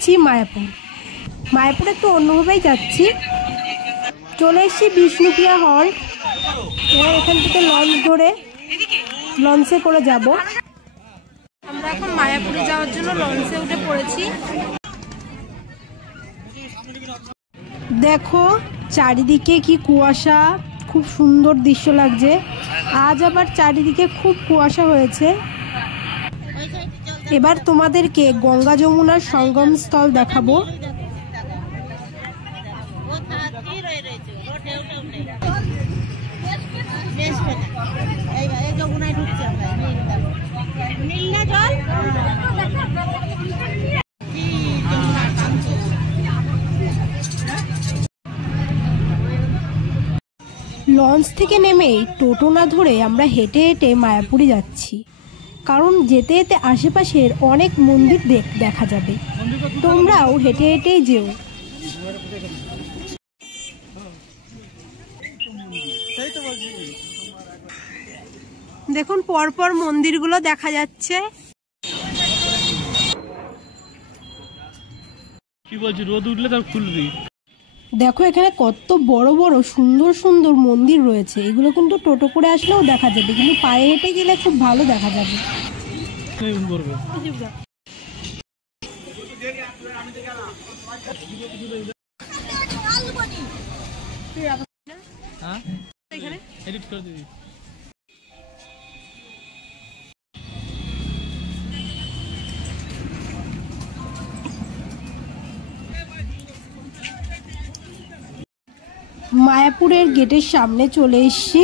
যাচ্ছি মায়াপুর। মায়াপুরে একটু অন্যভাবেই যাচ্ছি। চলে এসেছি বিষ্ণুপ্রিয়া হল। এবার এখান থেকে লঞ্চ ধরে লঞ্চে করে যাব। আমরা এখন মায়াপুরে যাওয়ার জন্য লঞ্চে উঠে পড়েছি। দেখো চারিদিকে কি কুয়াশা, খুব সুন্দর দৃশ্য লাগছে। আজ আবার চারিদিকে খুব কুয়াশা হয়েছে। এবার তোমাদেরকে গঙ্গা যমুনার সঙ্গম স্থল দেখাবো। লঞ্চ থেকে নেমে টোটো না ধরে আমরা হেঁটে হেঁটে মায়াপুরে যাচ্ছি, কারণ যেতে যেতে আশেপাশের অনেক মন্দির দেখা যাবে। তোমরাও হেঁটে হেঁটেই যেও। দেখুন পরপর মন্দিরগুলো দেখা যাচ্ছে। কি বলছি, রোদ উঠলে তার খুলবি। দেখো এখানে কত বড় বড় সুন্দর সুন্দর মন্দির রয়েছে। এগুলো কিন্তু টোটো করে আসলেও দেখা যাবে, কিন্তু পায়ে হেঁটে গেলে খুব ভালো দেখা যাবে। মায়াপুরের গেটের সামনে চলে এসেছি।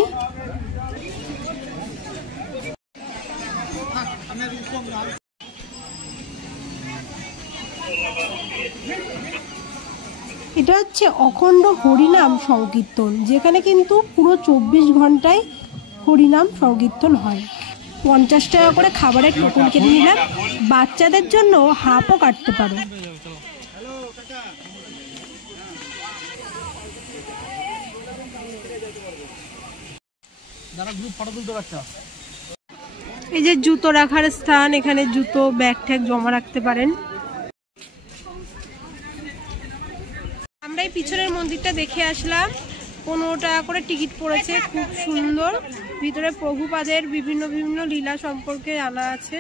এটা হচ্ছে অখণ্ড হরিনাম সংকীর্তন, যেখানে কিন্তু পুরো 24 ঘন্টায় হরিনাম সংকীর্তন হয়। 50 টাকা করে খাবারের টোকন কেটে নিলাম। বাচ্চাদের জন্য হাফও কাটতে পারো। এই যে জুতো রাখার স্থান, এখানে জুতো ব্যাগ ট্যাগ জমা রাখতে পারেন। আমরা এই পিছনের মন্দিরটা দেখে আসলাম। 15 টাকা করে টিকিট পড়েছে, খুব সুন্দর। ভিতরে প্রভুপাদের বিভিন্ন বিভিন্ন লীলা সম্পর্কে জানা আছে।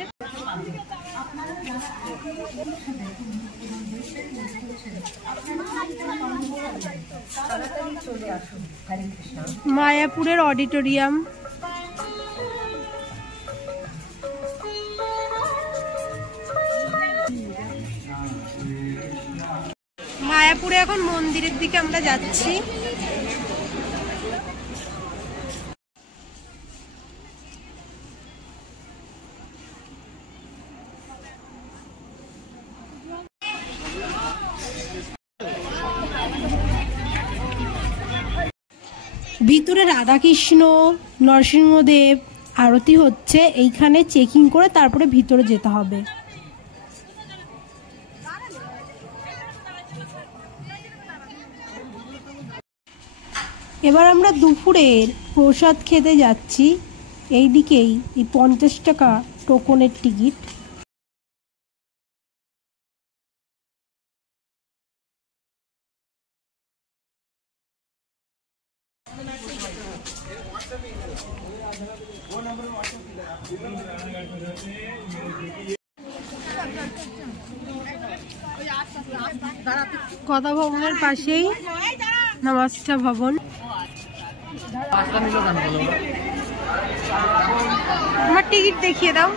মায়াপুরের অডিটোরিয়াম। মায়াপুরে এখন মন্দিরের দিকে আমরা যাচ্ছি। ভিতরে রাধাকৃষ্ণ, নরসিংহদেব আরতি হচ্ছে। এইখানে চেকিং করে তারপরে ভিতরে যেতে হবে। এবার আমরা দুপুরের প্রসাদ খেতে যাচ্ছি। এই দিকেই এই 50 টাকা টোকনের টিকিট। কথা ভবনের পাশেই নমস্তা ভবন। আমার টিকিট দেখিয়ে দাও।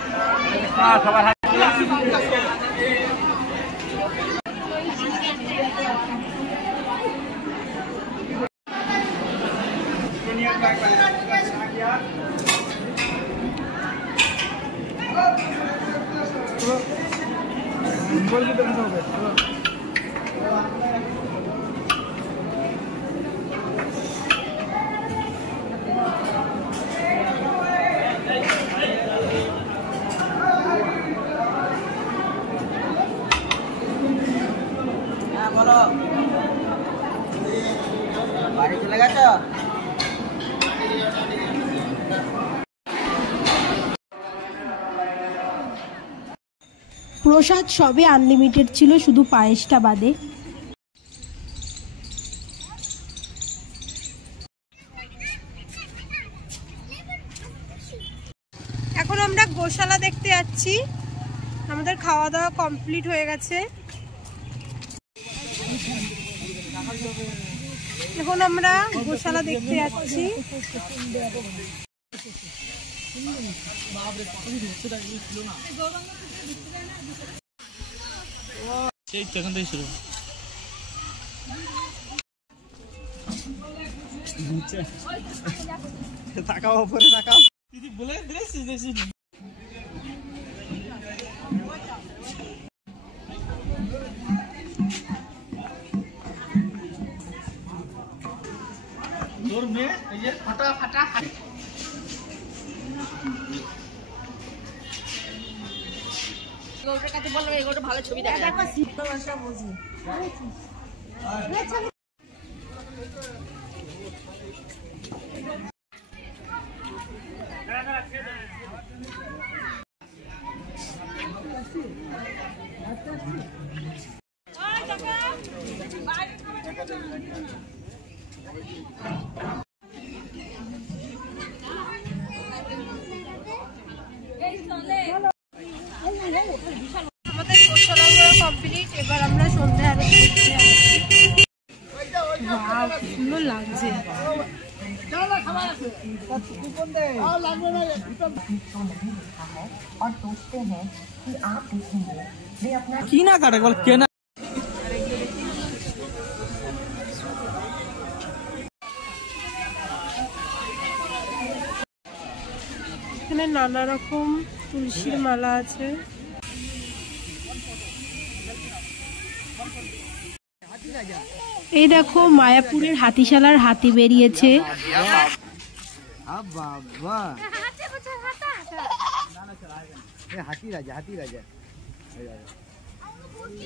বাড়ি চলে গেছো? প্রসাদ সবে আনলিমিটেড ছিল, শুধু পায়েসটা বাদে। এখন আমরা গোশালা দেখতে যাচ্ছি। আমাদের খাওয়া দাওয়া কমপ্লিট হয়ে গেছে। এখন আমরা গোশালা দেখতে যাচ্ছি। সেই তখন থেকে শুরু। তাকাও উপরে তাকাও। দিদি বলে দিয়েছি। তোর মেয়ে এই যে ফাটা ওটার কাছে বললাম এগুলো ভালো ছবি দেখা যায়। আমাদের গোশালা ঘোরা কমপ্লিট। এবার আমরা সন্ধ্যে আরতি দেখতে যাচ্ছি। ওয়াও, কি সুন্দর লাগছে। কি না কাটে বল কেনা। এখানে নানা রকম তুলসীর মালা আছে। এই দেখো মায়াপুরের হাতিশালার হাতি বেরিয়েছে। হাতি রাজা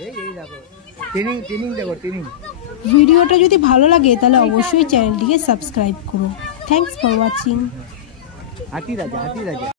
এই দেখো ট্রেনিং দেখো ট্রেনিং। ভিডিওটা যদি ভালো লাগে তাহলে অবশ্যই চ্যানেলটিকে সাবস্ক্রাইব করো। Thanks for watching. হাতি রাজা